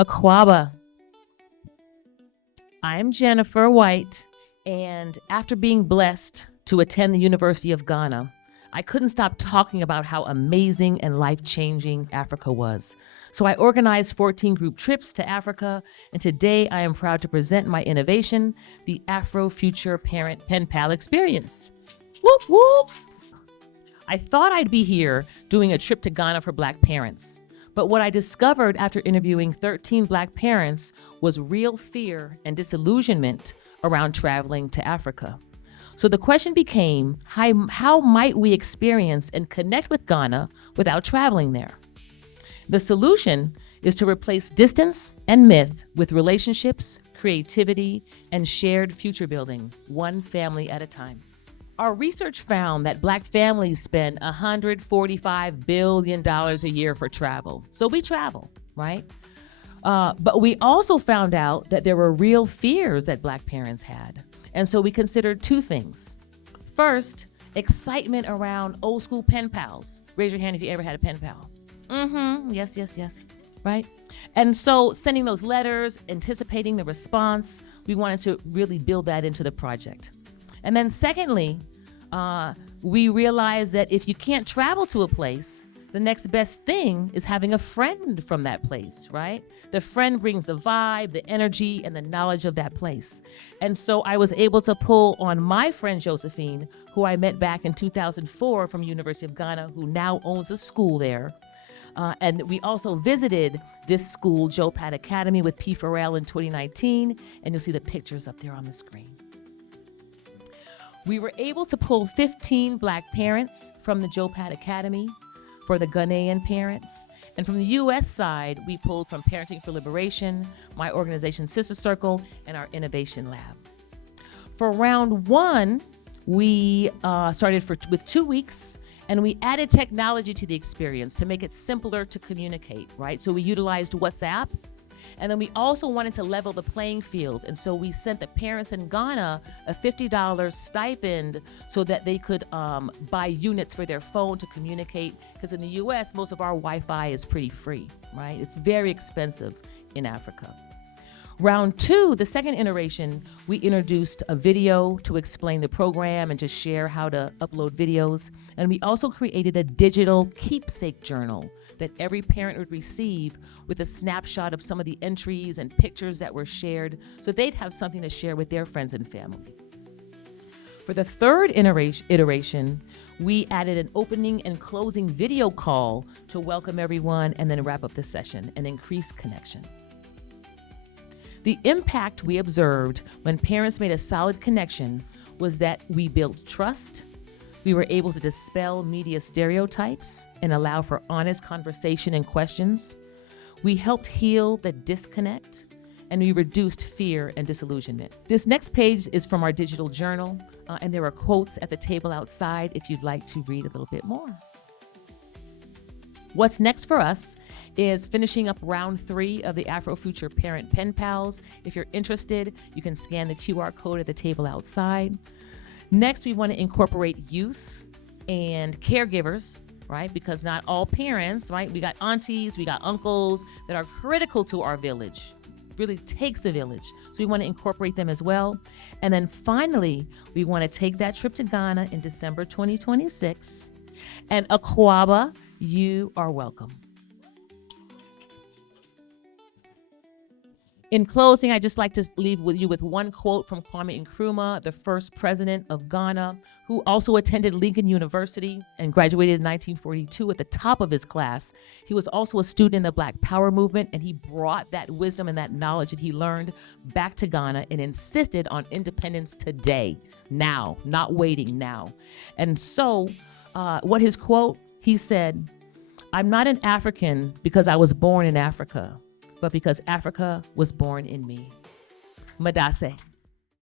Aquaba. I'm Jennifer White, and after being blessed to attend the University of Ghana, I couldn't stop talking about how amazing and life-changing Africa was. So I organized 14 group trips to Africa, and today I am proud to present my innovation, the Afro Future Parent Pen Pal Experience. Whoop, whoop. I thought I'd be here doing a trip to Ghana for Black parents. But what I discovered after interviewing 13 Black parents was real fear and disillusionment around traveling to Africa. So the question became, how might we experience and connect with Ghana without traveling there? The solution is to replace distance and myth with relationships, creativity, and shared future building, one family at a time. Our research found that Black families spend $145 billion a year for travel. So we travel, right? But we also found out that there were real fears that Black parents had. And so we considered two things. First, excitement around old school pen pals. Raise your hand if you ever had a pen pal. Yes, right? And so sending those letters, anticipating the response, we wanted to really build that into the project. And then secondly, we realized that if you can't travel to a place, the next best thing is having a friend from that place, right? The friend brings the vibe, the energy, and the knowledge of that place. And so I was able to pull on my friend Josephine, who I met back in 2004 from University of Ghana, who now owns a school there. And we also visited this school, Joe Pat Academy, with P. Farrell in 2019, and you'll see the pictures up there on the screen. We were able to pull 15 Black parents from the Joe Pat Academy for the Ghanaian parents. And from the US side, we pulled from Parenting for Liberation, my organization Sister Circle, and our Innovation Lab. For round one, we started with 2 weeks, and we added technology to the experience to make it simpler to communicate, right? So we utilized WhatsApp. And then we also wanted to level the playing field. And so we sent the parents in Ghana a $50 stipend so that they could buy units for their phone to communicate. Because in the US, most of our Wi-Fi is pretty free, right? It's very expensive in Africa. Round two, the second iteration, we introduced a video to explain the program and just share how to upload videos. And we also created a digital keepsake journal that every parent would receive with a snapshot of some of the entries and pictures that were shared so they'd have something to share with their friends and family. For the third iteration, we added an opening and closing video call to welcome everyone and then wrap up the session and increase connection. The impact we observed when parents made a solid connection was that we built trust, we were able to dispel media stereotypes and allow for honest conversation and questions. We helped heal the disconnect, and we reduced fear and disillusionment. This next page is from our digital journal, and there are quotes at the table outside if you'd like to read a little bit more. What's next for us is finishing up round 3 of the Afro Future Parent Pen Pals. If you're interested, you can scan the QR code at the table outside. Next, we want to incorporate youth and caregivers, right? Because not all parents, right? We got aunties, we got uncles that are critical to our village. It really takes a village. So we want to incorporate them as well. And then finally, we want to take that trip to Ghana in December 2026. And Aquaba, you are welcome. In closing, I'd just like to leave you with one quote from Kwame Nkrumah, the first president of Ghana, who also attended Lincoln University and graduated in 1942 at the top of his class. He was also a student in the Black Power movement, and he brought that wisdom and that knowledge that he learned back to Ghana and insisted on independence today, now, not waiting, now. And so what his quote, he said, "I'm not an African because I was born in Africa, but because Africa was born in me." Madase.